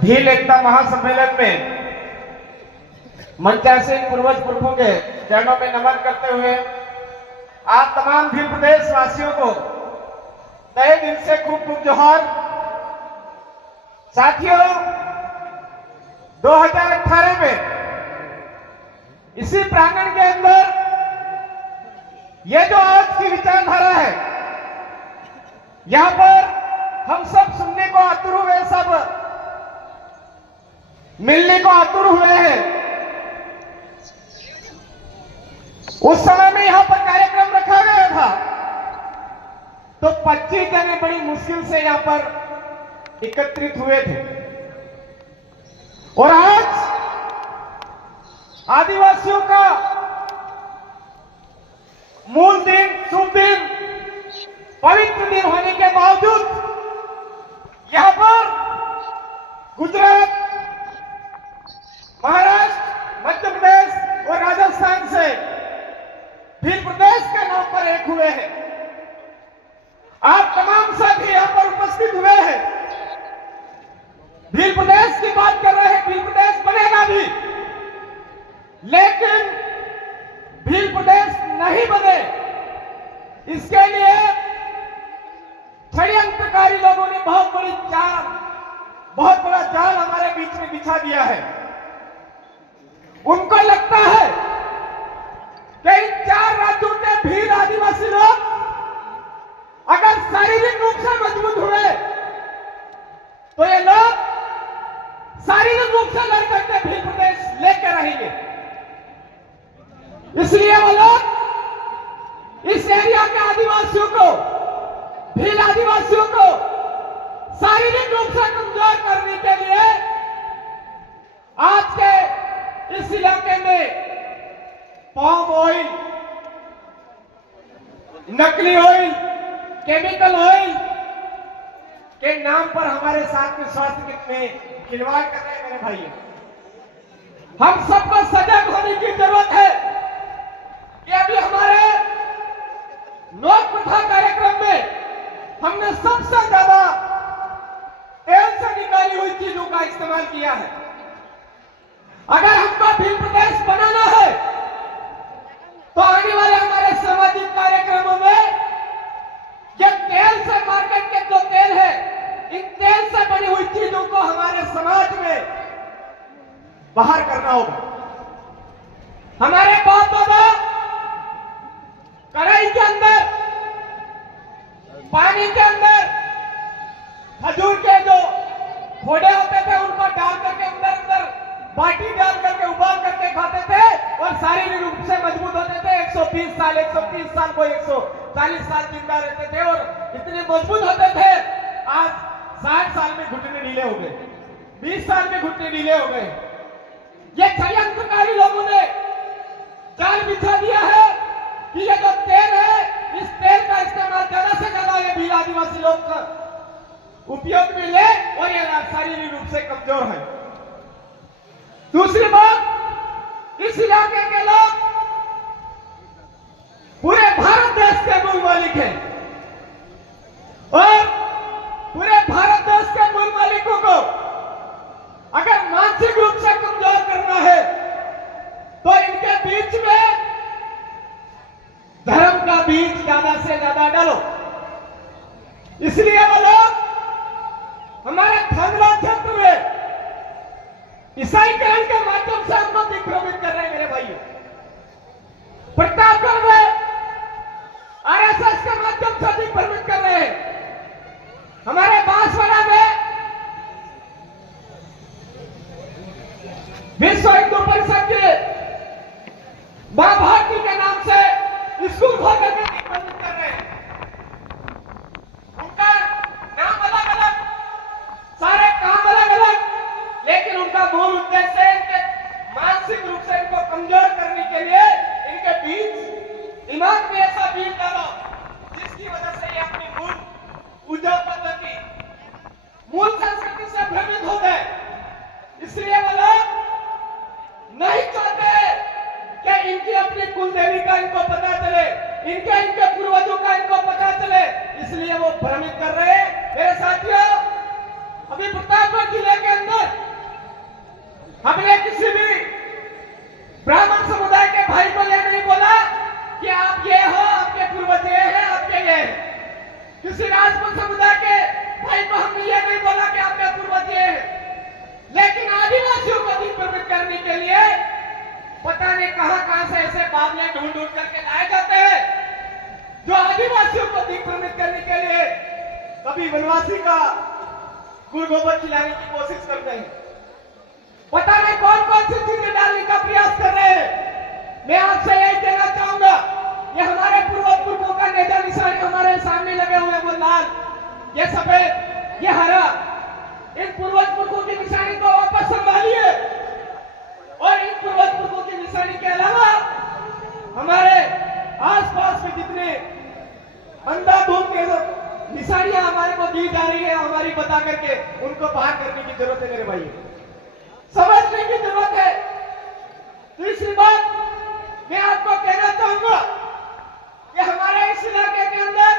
भील एकता महासम्मेलन में मंचासीन पूर्वज पुरखों के चरणों में नमन करते हुए आप तमाम भील प्रदेश वासियों को तहे दिल से खूब खूब जोहार। साथियों, 2018 में इसी प्रांगण के अंदर ये जो आज की विचारधारा है, यहां पर हम सब सुनने को आतुर हुए, सब मिलने को आतुर हुए हैं। उस समय में यहां पर कार्यक्रम रखा गया था तो 25 जने बड़ी मुश्किल से यहां पर एकत्रित हुए थे और आज आदिवासियों का मूल दिन, शुभ दिन, पवित्र दिन होने के बावजूद यहां पर गुजरात, महाराष्ट्र, मध्य प्रदेश और राजस्थान से भील प्रदेश के नाम पर एक हुए हैं। आप तमाम साथी यहां पर उपस्थित हुए हैं। भील प्रदेश की बात कर रहे हैं, भील प्रदेश बनेगा भी, लेकिन भील प्रदेश नहीं बने इसके लिए षड्यंत्रकारी लोगों ने बहुत बड़ा जाल हमारे बीच में बिछा दिया है। उनको लगता है कि इन 4 राज्यों के भील आदिवासी लोग अगर शारीरिक रूप से मजबूत हुए तो ये लोग शारीरिक रूप से लड़ करके भील प्रदेश लेकर रहेंगे। इसलिए वो लोग इस एरिया के आदिवासियों को, भील आदिवासियों को शारीरिक रूप से कमजोर करने के लिए आज के इस इलाके में पाम ऑयल, नकली ऑयल, केमिकल ऑयल के नाम पर हमारे साथ में स्वास्थ्य में खिलवाड़ कर रहे हैं। मेरे भाई, हम सबको सजग होने की जरूरत है कि अभी हमारे लोक प्रथा कार्यक्रम में हमने सबसे ज्यादा तेल से निकाली हुई चीजों का इस्तेमाल किया है। अगर हमको भील प्रदेश बनाना है तो आने वाले हमारे सामाजिक कार्यक्रमों में ये तेल से, मार्केट के जो तेल है, इन तेल से बनी हुई चीजों को हमारे समाज में बाहर करना होगा। हमारे बाप दादा कढ़ाई के अंदर, पानी के अंदर खजूर के जो फोड़े होते थे उनको डाल करके अंदर बाटी डाल करके उबाल करके खाते थे और शारीरिक रूप से मजबूत होते थे। 120 साल, 130 साल, कोई 140 साल जिंदा रहते थे और इतने मजबूत होते थे। आज 60 साल में घुटने ढीले हो गए, 20 साल में घुटने ढीले हो गए। ये षड्यंत्रकारी लोगों ने जाल बिछा दिया है कि ये जो तेल है, इस तेल का इस्तेमाल ज्यादा से ज्यादा ये भील आदिवासी लोग का उपयोग में ले और ये शारीरिक रूप से कमजोर है। दूसरी बात, इस इलाके के लोग पूरे भारत देश के मूल मालिक हैं और पूरे भारत देश के मूल मालिकों को अगर मानसिक रूप से कमजोर करना है तो इनके बीच में धर्म का बीज ज्यादा से ज्यादा डालो। इसलिए वो लोग हमारे खानवा क्षेत्र में ईसाईकरण के माध्यम से हमको दिग्भ्रमित कर रहे हैं। मेरे भाइयों, प्रतापगढ़ में आरएसएस के माध्यम से दिग्भ्रमित कर रहे हैं। हमारे बांसवाड़ा में विश्व हिंदू परिषद के मां भारती के नाम से स्कूल खोल करके दिग्भ्रमित कर रहे हैं। उनका नाम अलग अलग, सारे काम अलग अलग, लेकिन उनका मूल उद्देश्य है इनके मानसिक रूप से इनको कमजोर करने के लिए इनके बीच दिमाग में ऐसा बीज डालो जिसकी वजह से ये अपनी मूल पूजा पद्धति, मूल संस्कृति से भ्रमित हो गए। इसलिए वो लोग नहीं चाहते कि इनकी अपनी कुल देवी का इनको पता चले, इनके पूर्वजों का इनको पता चले, इसलिए वो भ्रमित कर रहे हैं। मेरे साथियों, अभी प्रतापगढ़ जिले के अंदर हमने किसी भी ब्राह्मण समुदाय के भाई को यह नहीं बोला कि आप ये हो, आपके पूर्वज ये है, आपके ये है। किसी राजपूत समुदाय के भाई को हमने ये नहीं बोला कि आपके पूर्वज ये है। लेकिन आदिवासियों को दिग्भ्रमित करने के लिए पता नहीं कहां से ऐसे बादले ढूंढ ढूंढ करके लाए जाते हैं जो आदिवासियों को दिग्भ्रमित करने के लिए कभी वनवासी का गुड़ गोबर खिलाने की कोशिश करते हैं। पता नहीं कौन कौन सी चीजें डालने का प्रयास कर रहे हैं। मैं आपसे यही कहना चाहूंगा, ये हमारे पूर्वज पुरखों का नेजा निशान हमारे सामने लगे हुए, वो लाल, ये सफेद, ये हरा, इन पूर्वज पुरखों की निशानी को वापस संभालिए। और इन पूर्वज पुरखों की निशानी के अलावा हमारे आसपास में जितने अंधाधुंध के निशानियां हमारे को दी जा रही है, हमारी बता करके उनको बाहर करने की जरूरत है मेरे भाई, समझने की जरूरत है। तीसरी बात मैं आपको कहना चाहूंगा कि हमारे इस इलाके के अंदर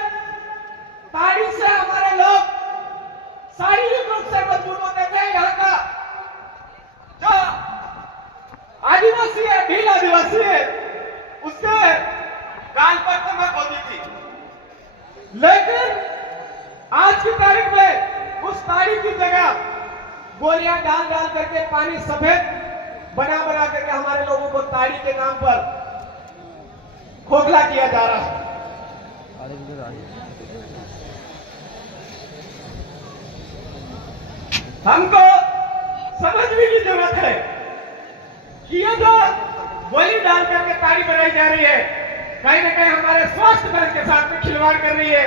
ताड़ी से हमारे लोग शारीरिक रूप से मजबूत होते थे। यहाँ का जो आदिवासी है, भील आदिवासी है, उसके गाल पर चमक होती थी। लेकिन आज की तारीख में उस ताड़ी की जगह गोलियां डाल डाल करके पानी सफेद बना बना करके हमारे लोगों को ताड़ी के नाम पर खोखला किया जा रहा है। हमको समझने की जरूरत है कि ये जो गोली डाल करके ताड़ी बनाई जा रही है, कहीं ना कहीं हमारे स्वास्थ्य बल के साथ में खिलवाड़ कर रही है,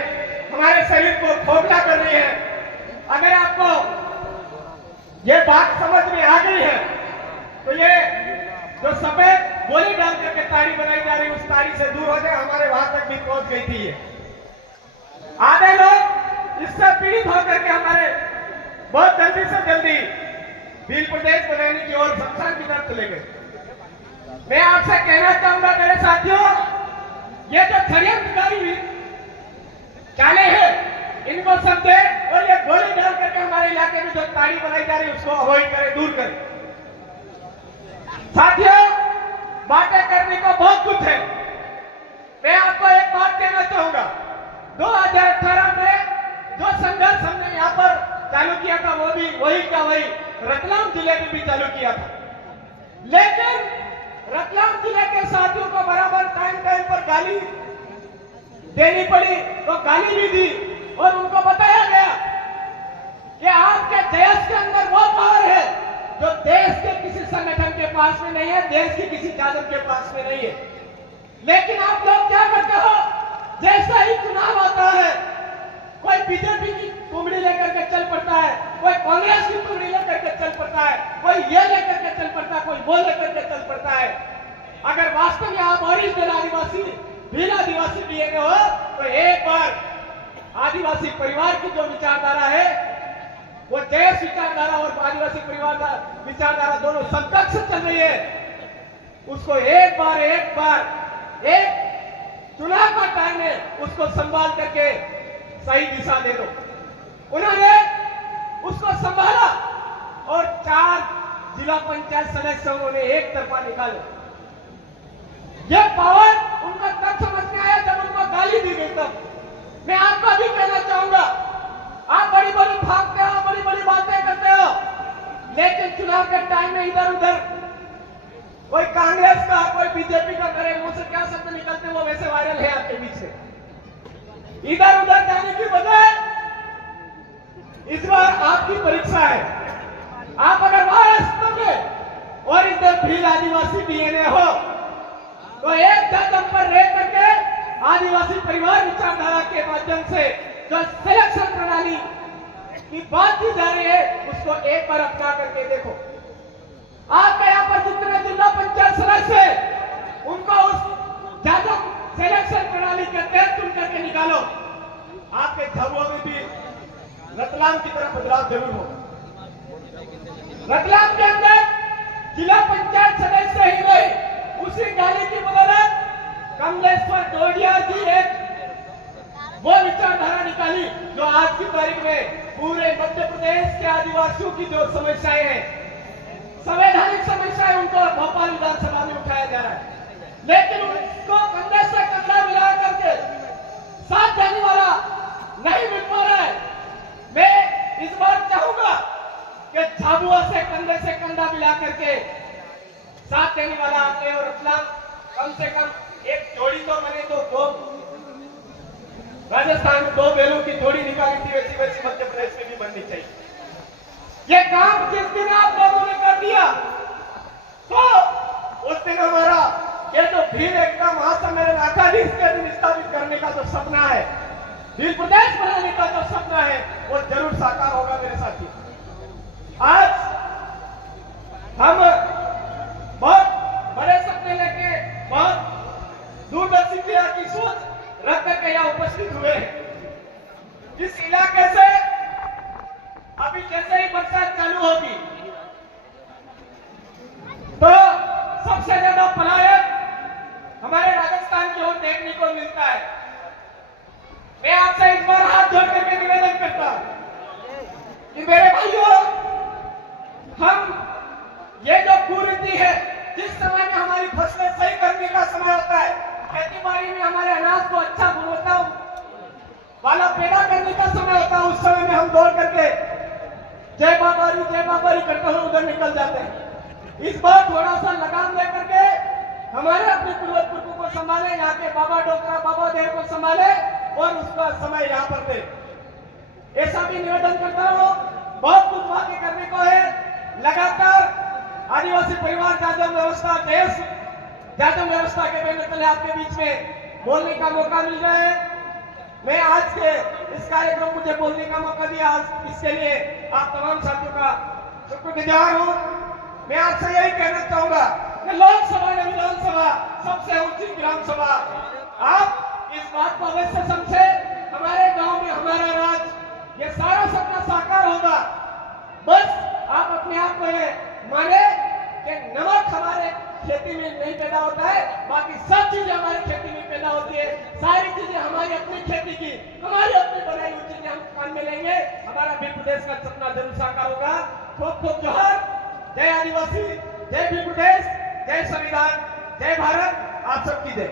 हमारे शरीर को खोखला कर रही है। अगर आपको ये बात समझ में आ गई है तो ये जो सफेद गोली डाल करके ताड़ी बनाई जा रही है, उस ताड़ी से दूर हो जाए। हमारे वहां तक भी पहुंच गई थी ये। आधे लोग इससे पीड़ित होकर के हमारे बहुत जल्दी से जल्दी भील प्रदेश बनाने की ओर शमशान की तरफ चले गए। मैं आपसे कहना चाहूंगा मेरे साथियों, ये जो षड्यंत्रकारी चाले हैं इनको समझे और ये गोली डाल करके हमारे इलाके में जो ताड़ी बनाई जा रही है उसको अवॉइड करें, दूर करें। साथियों, बातें करने को बहुत कुछ है। मैं आपको एक बात कहना चाहूंगा, 2018 में जो संघर्ष हमने यहाँ पर चालू किया था वो भी वही रतलाम जिले में भी चालू किया था। लेकिन रतलाम जिले के साथियों को बराबर टाइम पर गाली देनी पड़ी, तो गाली भी दी और उनको बताया गया कि आपके देश के अंदर वो पावर है जो देश के किसी संगठन के पास में नहीं है, देश की किसी जादव के पास में नहीं है। लेकिन आप लोग क्या करते हो, जैसा ही चुनाव आता है कोई बीजेपी की कुमड़ी लेकर के चल पड़ता है, कोई कांग्रेस की कुमड़ी लेकर के चल पड़ता है, कोई ये लेकर के चल पड़ता है, कोई वो लेकर के चल पड़ता है। अगर वास्तव में आप ओरिजिनल आदिवासी भील आदिवासी डीएनए हो तो एक बार आदिवासी परिवार की जो विचारधारा है, वो देश विचारधारा और आदिवासी परिवार का विचारधारा दोनों समकक्ष चल रही है, उसको एक बार एक चुनाव का टाइम है, उसको संभाल करके सही दिशा दे दो। उन्होंने उसको संभाला और 4 जिला पंचायत सदस्य उन्होंने एक तरफा निकाले। यह पावर उनको तब समझ में आया जब उनको गाली दी गई। तब मैं आपको भी कहना चाहूंगा, आप बड़ी बड़ी भागते हो, बड़ी बड़ी बातें करते हो, लेकिन चुनाव के टाइम में इधर उधर कोई कांग्रेस का कोई बीजेपी का करे, मुंह से क्या शब्द निकलते वो वैसे वायरल है आपके बीच से। इधर उधर जाने की बजाय इस बार आपकी परीक्षा है। आप अगर वास्तव में और इधर भील आदिवासी डीएनए हो तो एक कदम पर रह करके आदिवासी परिवार विचारधारा के माध्यम से जो सिलेक्शन प्रणाली की बात की जा रही है उसको एक बार अपना करके देखो। आपके यहाँ पर जितने जिला पंचायत सदस्य है उनको उस जादव सिलेक्शन प्रणाली के तहत चुन करके निकालो। आपके झाबुआ में भी रतलाम की तरफ बदलाव जरूर हो। रतलाम के अंदर जिला पंचायत सदस्य ही नहीं, उसी गाली की बदौलत कमलेश्वर डोडिया जी एक वो विचारधारा निकाली जो आज की तारीख में पूरे मध्य प्रदेश के आदिवासियों की जो समस्याएं हैं, संवैधानिक भोपाल विधानसभा में उठाया जा रहा है, लेकिन उसको कंधे से कंधा मिला करके साथ जाने वाला नहीं मिल पा रहा है। मैं इस बार चाहूंगा कि झाबुआ से कंधा मिला करके साथ देने वाला आपने और अपना कम से कम एक जोड़ी तो बने, तो दो राजस्थान में दो बैलों की जोड़ी निकाली थी, वैसी वैसी मध्य प्रदेश में भी बननी चाहिए। ये काम जिस दिन आप लोगों ने कर दिया तो उस दिन हमारा ये जो भील एकदम आसम मेरे अखाड़ीज के दिन स्थापित करने का जो सपना है, भील प्रदेश बनाने का जो सपना है, वो जरूर साकार होगा मेरे साथी। आज हम बहुत बड़े सपने लेके बहुत दूरदर्शी की सोच रख करके यहाँ उपस्थित हुए हैं। इस इलाके से अभी जैसे ही बरसात चालू होगी तो सबसे ज्यादा पलायन हमारे राजस्थान की ओर देखने को मिलता है। मैं आपसे इस बार हाथ जोड़ करके निवेदन करता हूं कि मेरे भाइयों, हम ये जो कुरीति है, जिस समय में हमारी फसलें सही करने का समय होता है, खेती बाड़ी में हमारे अनाज को अच्छा गुणवत्ता वाला पैदा करने का समय होता है, उस समय में हम दौड़ करके जय बाबारी करते हुए उधर निकल जाते हैं। इस बार थोड़ा सा लगाम लेकर के हमारे अपने पूर्वज पुरखों को संभाले, यहाँ के बाबा डोकरा बाबा देव को संभाले और उसका समय यहाँ पर दे। ऐसा भी निवेदन करता हूँ। बहुत कुछ बातें करने को है। लगातार आदिवासी परिवार जाजम व्यवस्था, देश जाजम व्यवस्था के बैनर तले आपके बीच में बोलने का मौका मिल रहा है। मैं आज के इस कार्यक्रम मुझे बोलने का मौका दिया, आज इसके लिए आप तमाम साथियों का शुक्रगुजार हूँ। मैं आपसे यही कहना चाहूंगा कि लोकसभा ने विधानसभा सबसे ऊंची ग्राम सभा, आप इस बात को अवश्य समझे। हमारे गांव में हमारा राज, ये सारा सपना साकार होगा। बस आप अपने आप को ये माने कि नमक हमारे खेती में नहीं पैदा होता है, बाकी सब चीजें हमारी खेती में पैदा होती है। सारी चीजें हमारी अपनी खेती की, हमारी अपनी बनाई हुई चीजें हम काम में लेंगे, हमारा भी प्रदेश का सपना जरूर साकार होगा। खूब खूब जोहार। जय आदिवासी, जय भी प्रदेश, जय संविधान, जय भारत। आप सबकी जय।